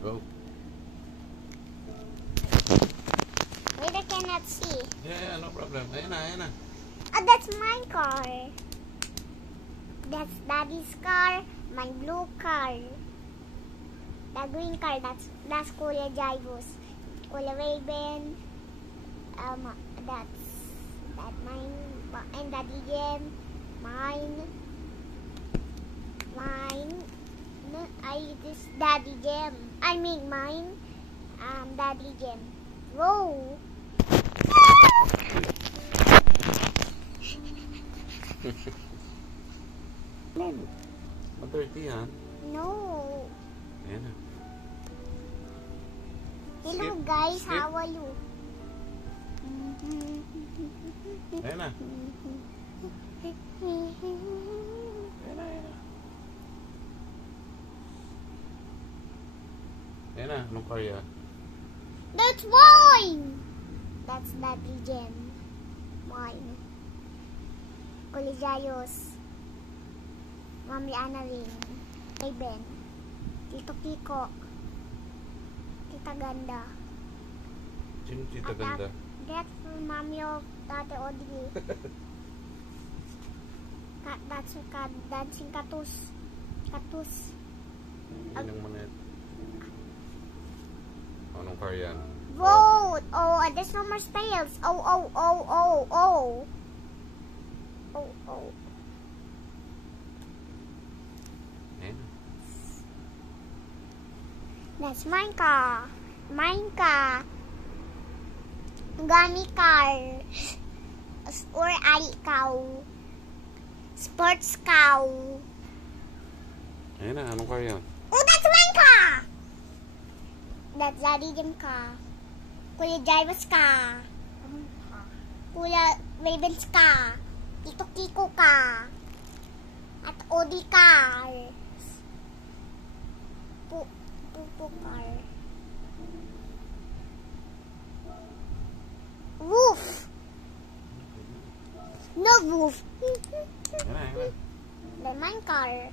Go. Wait, I cannot see. Yeah, no problem. Ayan na. Oh, that's my car. That's Daddy's car. My blue car. The green car, that's Kuya Jaibus. Kuya Raven. That's mine. And Daddy Jem. Mine. This Daddy Jem. I mean mine. Daddy Jem. Whoa. Madirty yan. No. Ayan na. Hello Skip. guys, Skip. how are you? Ayan na. Ayan na. Anong car yan? That's mine. That's Daddy Jen. Mine. Colijayos. Mami Annalyn. Raven. Tito Kiko. Tita Ganda. Sino Tita Ganda? That's Mommy of Tate Audrey. That's dancing Katus. Katus. Yan yung manet. Anong car yan? Vote! Oh, there's no more spells. Oh. Ayan na. That's mine car. Mine car. Gummy car. Or ali cow. Sports cow. Ayan na. Anong car yan? Oh, that's mine car. That's Daddy Jim car. Kuya Jairus car. Kuya Raven's car. Tito Kiko car. At Odi car. Pupo car. Woof. No woof. Ayan na. Then mine car.